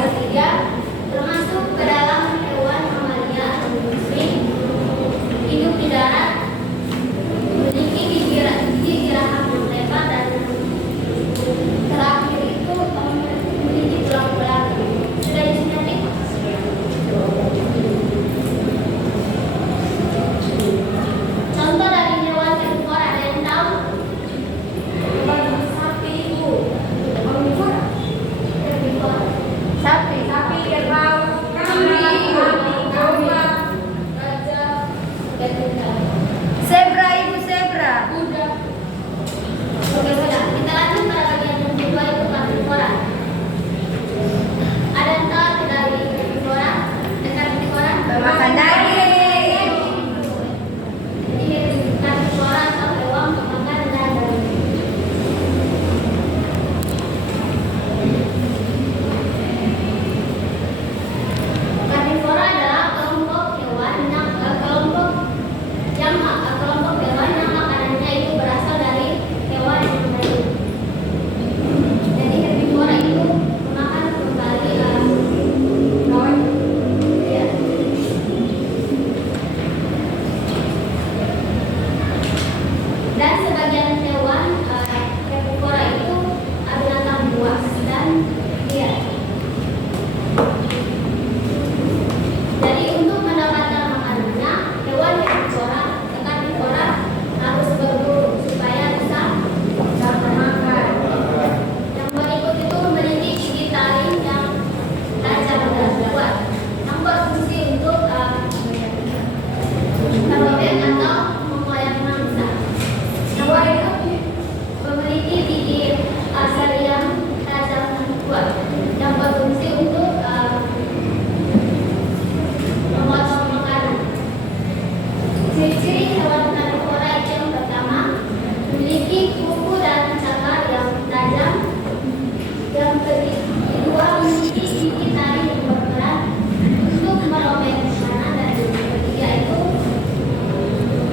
Dia termasuk ke dalam hewan mamalia atau muslim, hidup di darat, memiliki gigi geraham yang lebar, dan terakhir itu memiliki tulang belakang. Sudah disuntik? Contoh dari hewan herbivora ada yang tahu? Sapi itu herbivora. Sapi, kerbau, kambing, domba, gajah, Zebra, ibu zebra. kuda. Oke, sudah. Kita lanjut pada bagian yang kedua, itu karnivora. Ada yang tahu dari karnivora? Karnivora Makan daging. Jadi karnivora atau hewan pemakan daging. Karnivora adalah kelompok hewan yang makanannya itu berasal dari hewan yang hidup. Jadi herbivora itu memakan kembali hewan. Ya. Dan sebagian hewan herbivora itu binatang buas dan liar. Jadi untuk mendapatkan makanannya, hewan karnivora harus berburu supaya bisa makan. Yang berikut itu memiliki gigi taring yang tajam dan kuat, yang berfungsi untuk merobek atau mengoyak mangsa. Yang berikut memiliki gigi seri yang tajam dan kuat, yang berfungsi untuk memotong makanan. Ciri-ciri hewan karnivora itu yang pertama, memiliki kuku dan cakar yang tajam. Yang kedua, memiliki gigi taring yang berperan untuk merobek makanan. Dan yang ketiga itu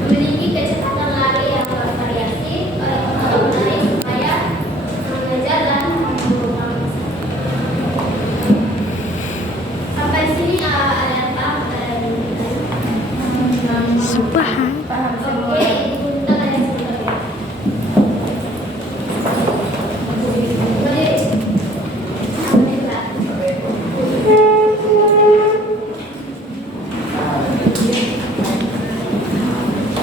memiliki kecepatan lari yang bervariasi untuk menarik supaya mengejar dan memburu mangsa. Sampai sini ada yang paham? Ada yang Subhan. Oke, Ibu Nita tanya sebentar. Berdiri.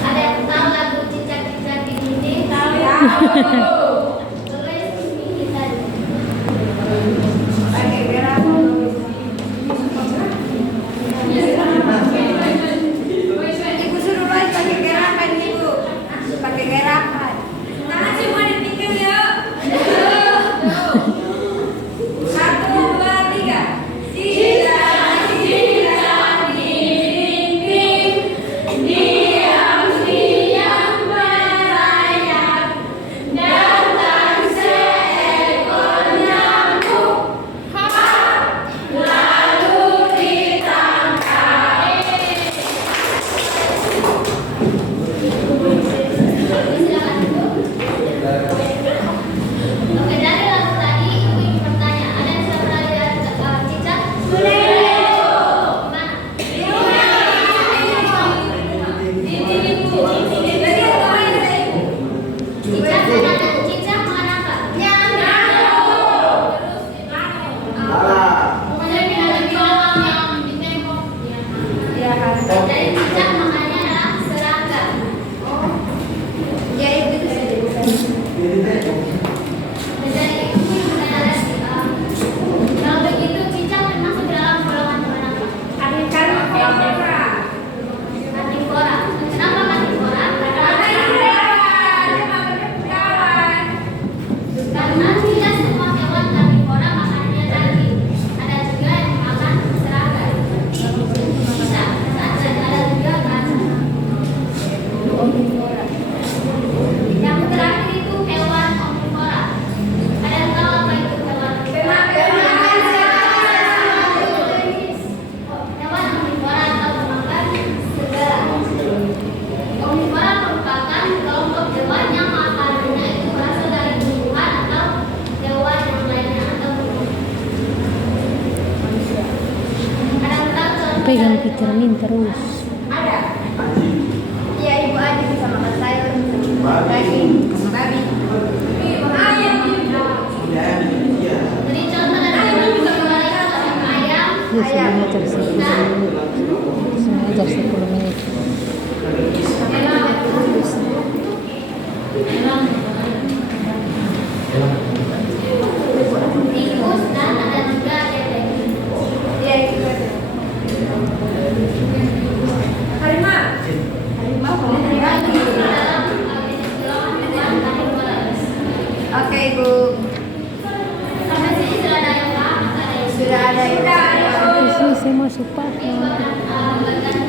Ada yang tahu lagu Cicak-Cicak di Dinding? Tulis ini tadi. Pakai merah. Ibu suruh pakai merah kan pegang vitamin terus. Ada. Iya, ibu aja bisa makan sayur, daging, babi. Ayam. Jadi contoh dari bisa ayam. Ya, sebenarnya ajar 10 menit. Sebenarnya ajar 10 menit. Tikus dan ada juga bebek. Iya, itu ada. Harimau. Harimau. Oke, Ibu. Sampai sini sudah ada yang paham, ada yang Sudah ada. Di sini saya masuk paham. bagian